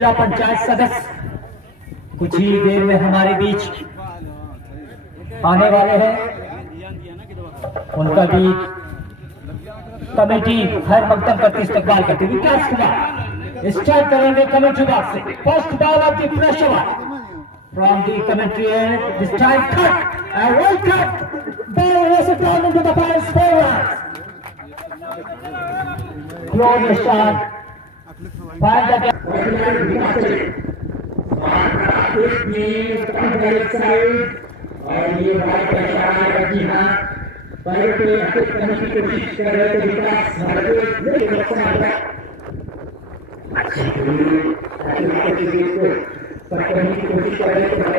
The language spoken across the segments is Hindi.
जिला पंचायत सदस्य कुछ ही देर में हमारे बीच आने वाले हैं। उनका भी कमेटी हर मकदम करती इस्तेमाल करती है। विकास कुमार स्टार्ट करेंगे कमेटी बॉक्स से। First ball of the fresh over from the commentary and this time cut and world cup ball was thrown into the fence forward. Close the shot. Find the और ये बात है कि हाँ पहले तो ऐसे करने की कोशिश कर रहे थे विकास अच्छी करने की कोशिश कर रहे थे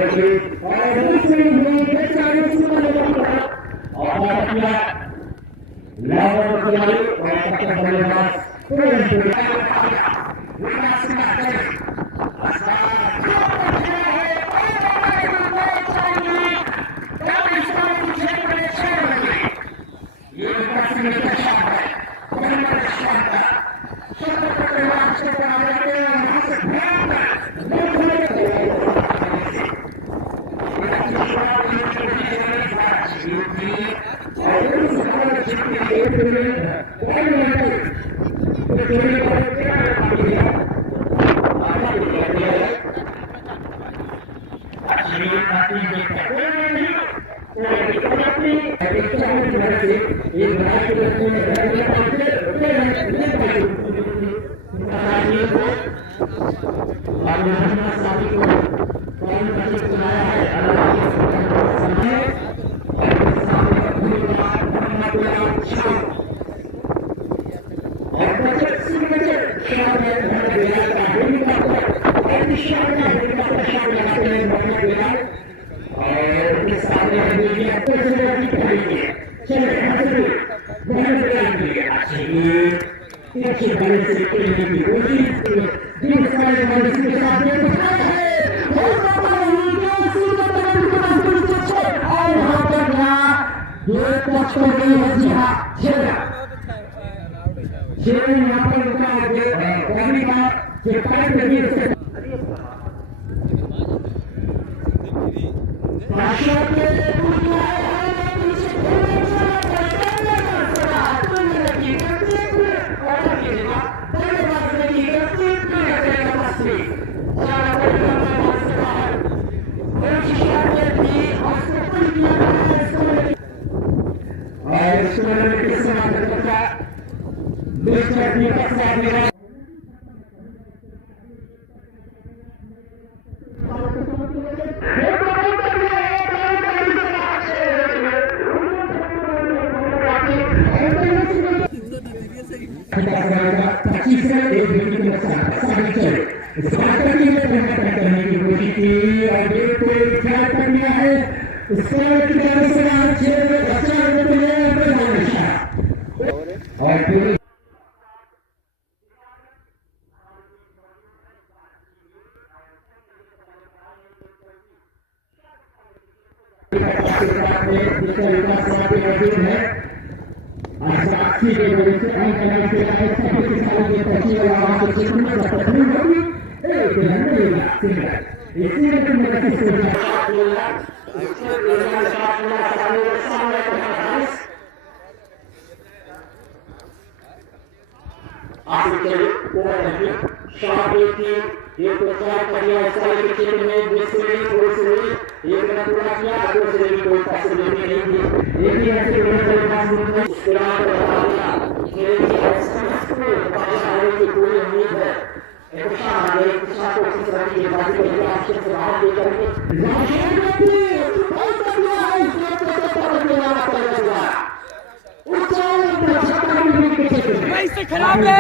खराब है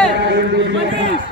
मनीष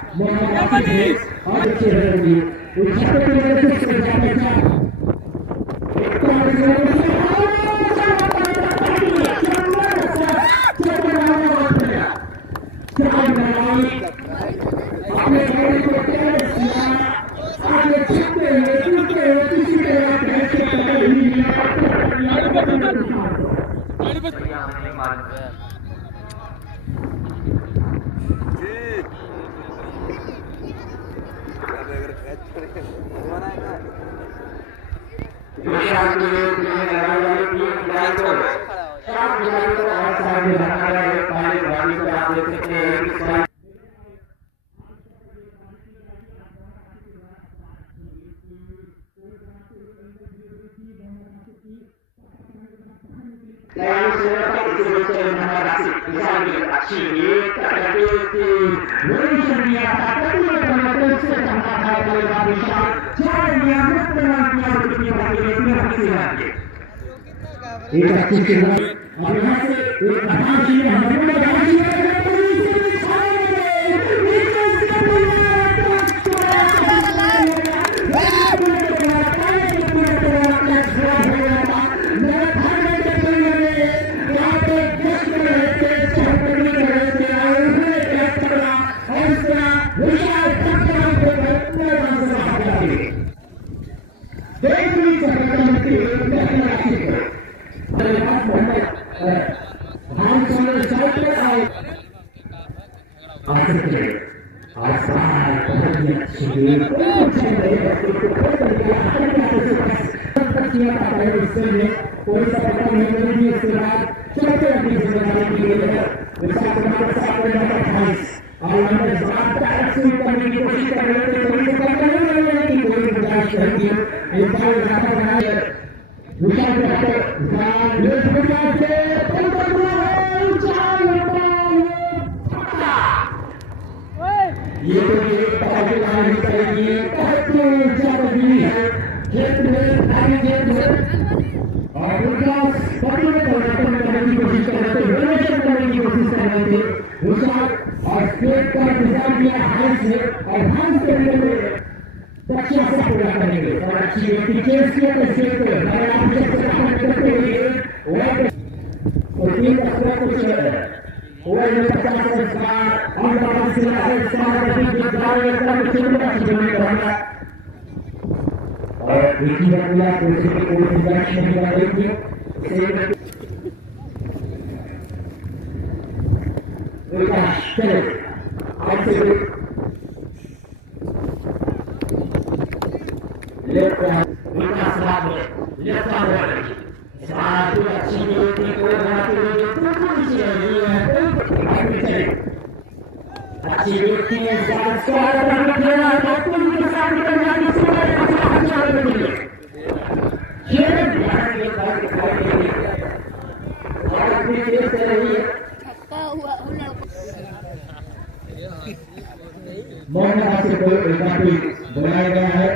बनाया गया है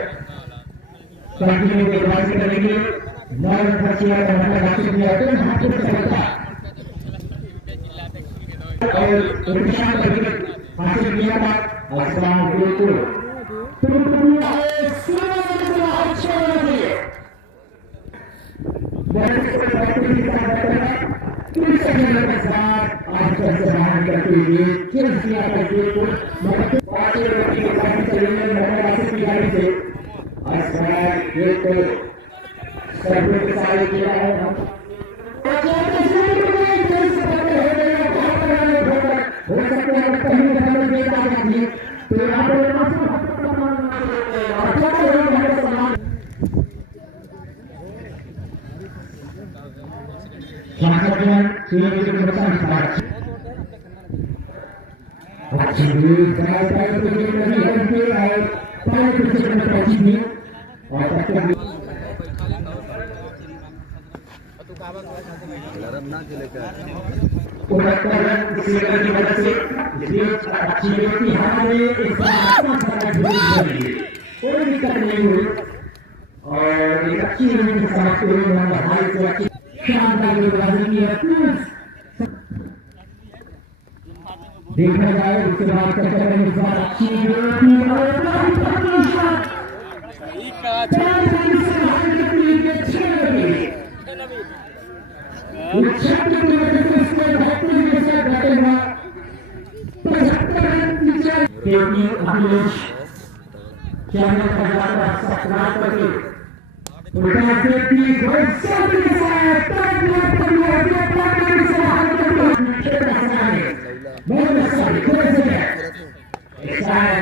करेंगे हासिल किया था कोई दिक्कत नहीं हुई और एक अच्छी समाप्त हुई शानदार देखा जाए उसके बाद अच्छी चैनल का सब्सक्राइब करके It's time.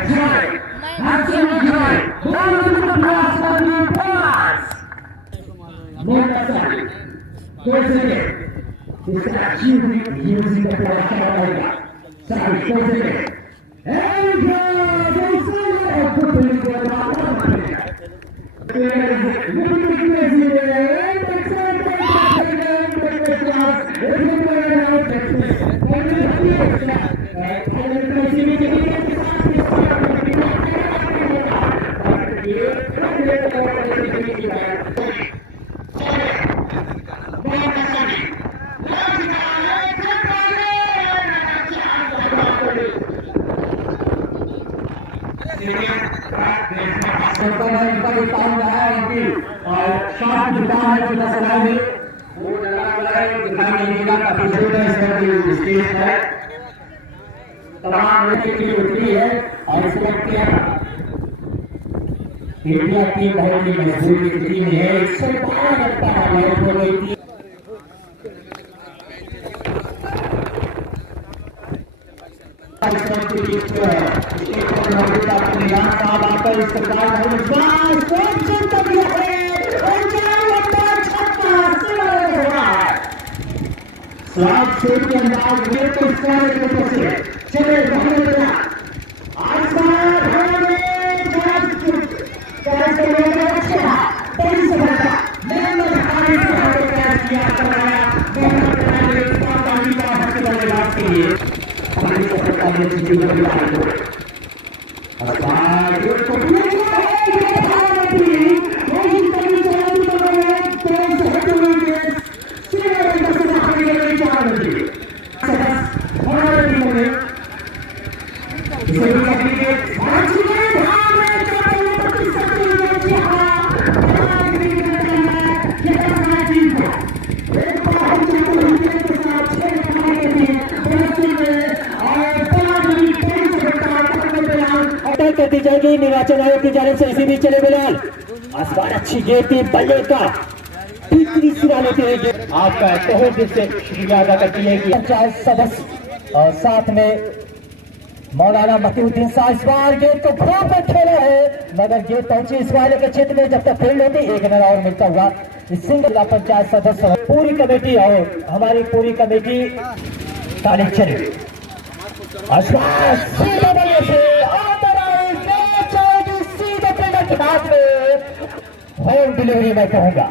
इंडिया टीम बहुत ही मजबूत स्थिति में है। 112 रन का टारगेट हो गई थी। के अंदाज में तो चले कर दी जाएगी निर्वाचन आयोग की जानिब से। इसी बीच चले बिलाल, आसमान अच्छी गेंद थी, बल्ले का तीसरी सिरा लेते हुए आपका तहे दिल से शुक्रिया अदा करती है कि पंचायत सदस्य और साथ में मौलाना मतीउद्दीन साहब इस बार गेंद को घोर पर खेला है, मगर गेंद पहुंची इस वाले के क्षेत्र में। जब तक फील्ड होती एक रन और मिलता हुआ इस सिंगल पंचायत सदस्य पूरी कमेटी और हमारी पूरी कमेटी तारीफ चली। होम डिलीवरी मैं कहूंगा।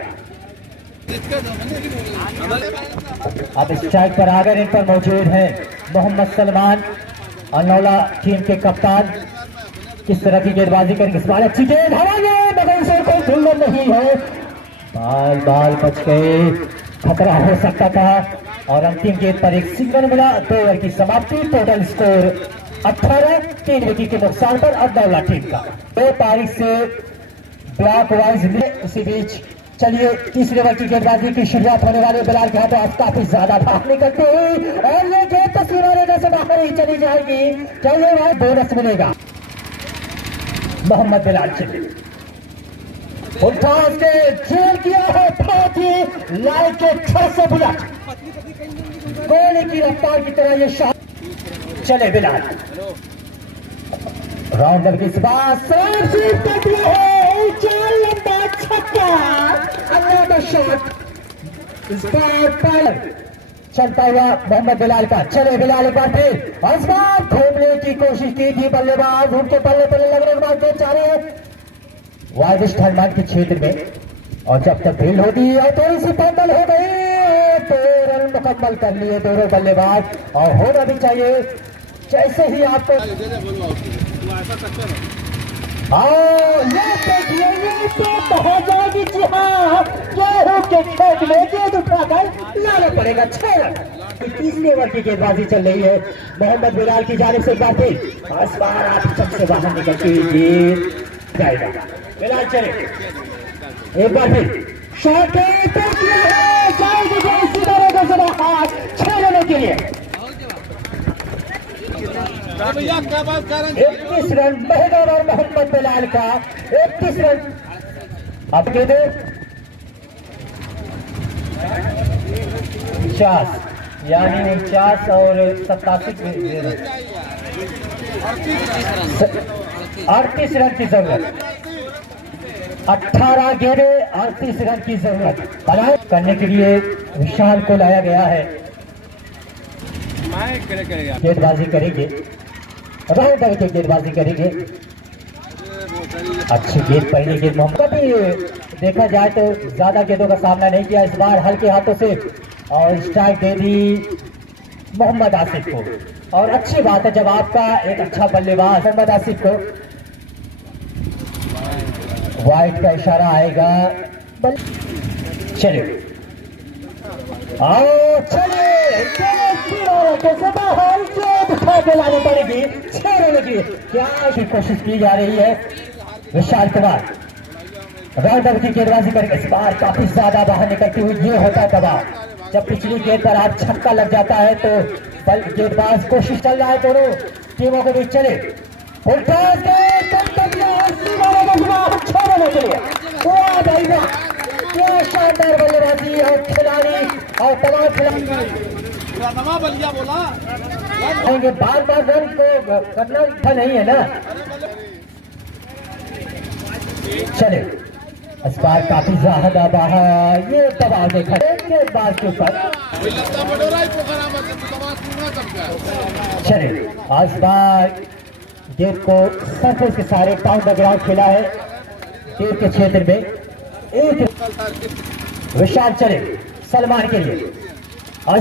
अब स्ट्राइक पर आकर इन पर मौजूद हैं मोहम्मद सलमान, अनौला टीम के कप्तान। किस तरह की गेंदबाजी करेंगे इस बार? अच्छी गेंद हवा में, मगर इसे कोई दुर्लभ नहीं है। बाल बच गए, खतरा हो सकता था और अंतिम गेंद पर एक सिंगल मिला। 2 ओवर की समाप्ति, टोटल स्कोर 18, 3 विकेट के नुकसान पर अनौला टीम का 2 तारीख से ब्लॉक वाइज मिले। इसी बीच चलिए तीसरे ओवर की गेंदबाजी की शुरुआत होने वाले। बिलाल के हाथों आज काफी ज्यादा भागने करते हुए और ये गेंद तो सूर्य से बाहर ही चली जाएगी। चलिए भाई बोनस मिलेगा। मोहम्मद बिलाल चलिए उठा के खेल किया है, बहुत ही लाइट के छह से बुलेट गोली की रफ्तार की तरह ये शॉट चले। बिलाल राउंडर की इस बार कर दिया है, लंबा छक्का, अनदर शॉट इस बार पर चलता हुआ मोहम्मद बिलाल का। चले बिलाल एक बार फिर इस बार घूमने की कोशिश की थी बल्लेबाज, उनके बल्ले बल्ले लगने के बाद चाह रहे हैं वाइडिस्ट हनुमान के क्षेत्र में और जब तक फील्ड होती है थोड़ी सी पैदल हो गई। 2 रन मुकम्मल कर लिए दोनों बल्लेबाज और होना भी चाहिए। जैसे ही आपको हो जाएगी जी हाँ, गेहूं के खेत में गेंद उठाकर लाना पड़ेगा 6 रन। तीसरे ओवर की गेंदबाजी चल रही है मोहम्मद बिलाल की जानिब से। एक बार फिर इस बार आप छक से बाहर निकलती गेंद जाएगा। बिलाल चले एक बार फिर शॉट 6 रनों के लिए 21 रन महदूर और मोहम्मद बिलाल का 21 रन। अब के दो 49 यानी 49 और 87 38 रन की जरूरत। 18 गेंदें 38 रन की जरूरत बनाए करने के लिए विशाल को लाया गया है, गेंदबाजी करेंगे, राहुल दवे की गेंदबाजी करेंगे। अच्छी गेंद, पहली गेंद मोहम्मद भी देखा जाए तो ज्यादा गेंदों का सामना नहीं किया, इस बार हल्के हाथों से और स्ट्राइक दे दी मोहम्मद आसिफ को। और अच्छी बात है जब आपका एक अच्छा बल्लेबाज मोहम्मद आसिफ को वाइट का इशारा आएगा। चलिए आओ चलिए, कैसे बाहर गेंद उठा के लानी पड़ेगी 6 रन की। क्या की कोशिश की जा रही है, विशाल कुमार राउंडर की गेंदबाजी करेंगे, इस बार काफी ज्यादा बाहर निकलती हुई। ये होता है दबाव जब पिछली गेंद पर आप छक्का लग जाता है तो बल गेंदबाज कोशिश चल रहा है दोनों टीमों के बीच। चले क्या शानदार बल्लेबाजी और खिलाड़ी और तमाम खिलाड़ी बार बार रन को करना अच्छा नहीं है ना। चले इस बार काफी ज्यादा बाहर, ये दबाव देखा गेंदबाज के ऊपर। चले इस बार गेंद को सरफेस के सारे टाउन द ग्राउंड खेला है तीर के क्षेत्र में। एक विशाल चले सलमान के लिए और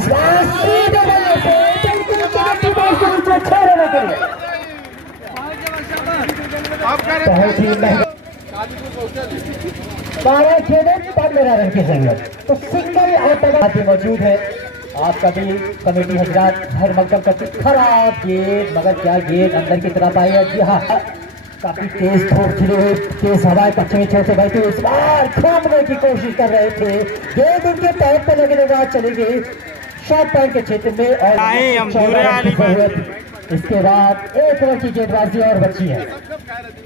बहुत ही महंगा 12 खेलें 15 रन की जरूरत, तो सिंगल आउट मौजूद है। आपका भी कमेटी हजरात हर मकदम करती खराब गेंद, मगर क्या गेंद अंदर की तरफ आई है। जी हाँ, काफी तेज धूप खिली हुई, तेज हवाएं पश्चिमी छोर से बहती हुई इस बार घूमने की कोशिश कर रहे थे, गेंद उनके पैर पर लगने के बाद चली गई शॉर्ट पॉइंट के क्षेत्र में। और इसके बाद 1 रन की गेंदबाजी और बची है,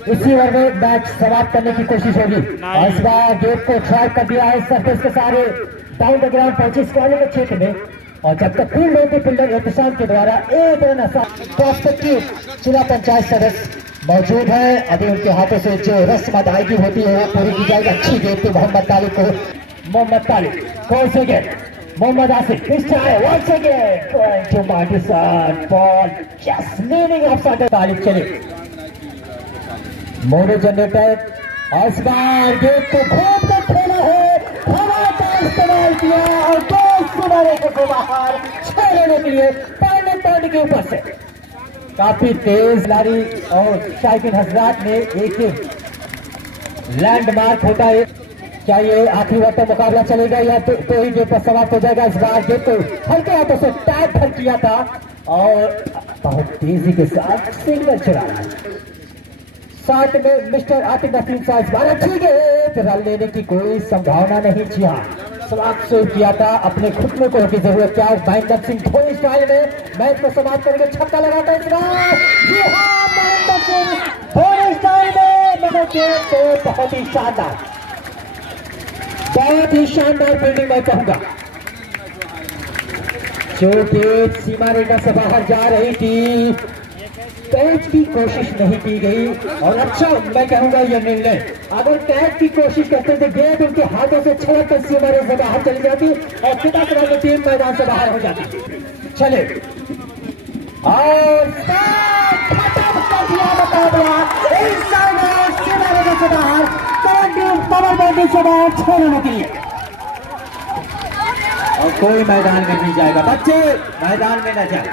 इसी ओवर में मैच समाप्त करने की कोशिश होगी। और इस बार गेंद को ट्राई कर दिया है सरफेस के सारे डाउन द ग्राउंड 25 वाले के क्षेत्र में। और जब तक फील्ड होती फील्डर एहतशाम के द्वारा 1 रन जिला पंचायत सदस्य मौजूद है, अभी उनके हाथों से जो रस्म अदायगी होती है वो पूरी की जाएगी। अच्छी गेंद थी मोहम्मद तालिब को, मोहम्मद तालिब कौन से गेंद, Mohammad Asif once again going to Martisan ball just leaning outside तालिब। चले मोनो जनरेटर और इस बार गेंद को घूम कर खेला है, हवा का इस्तेमाल किया और गोल किनारे को बाहर 6 रनों के लिए पहले पॉइंट के ऊपर से। काफी तेज लारी और शायकीन हजरात ने एक लैंडमार्क होता है, क्या ये आखिरी वक्त तक मुकाबला चलेगा या तो ही गेंद पर समाप्त हो जाएगा। इस बार गेंद को हल्के हाथों से टैप भर किया था और बहुत तेजी के साथ सिंगल चढ़ाया। साथ में मिस्टर आतिफ नसीम साहब इस बार अच्छी गेंद, रन लेने की कोई संभावना नहीं। जी हाँ, समाप्त से किया था, अपने खुद में कोई की जरूरत क्या, महेंद्र सिंह धोनी स्टाइल में मैच को समाप्त करेंगे, छक्का लगाता है इस बार। जी हाँ, महेंद्र सिंह धोनी स्टाइल में, मगर गेंद तो बहुत ही शानदार फील्डिंग मैं कहूंगा। जो गेंद सीमा रेखा से बाहर जा रही थी, कैच की कोशिश नहीं की गई और अच्छा मैं कहूंगा ये निर्णय, अगर कैच की कोशिश करते थे गेंद उनके हाथों से छलक कर सीमा रेखा से बाहर चली जाती और पिता की टीम मैदान से बाहर हो जाती। चले और पावर बाउंड्री से बाहर 6 रनों के लिए और कोई मैदान में नहीं जाएगा, बच्चे मैदान में न जाए।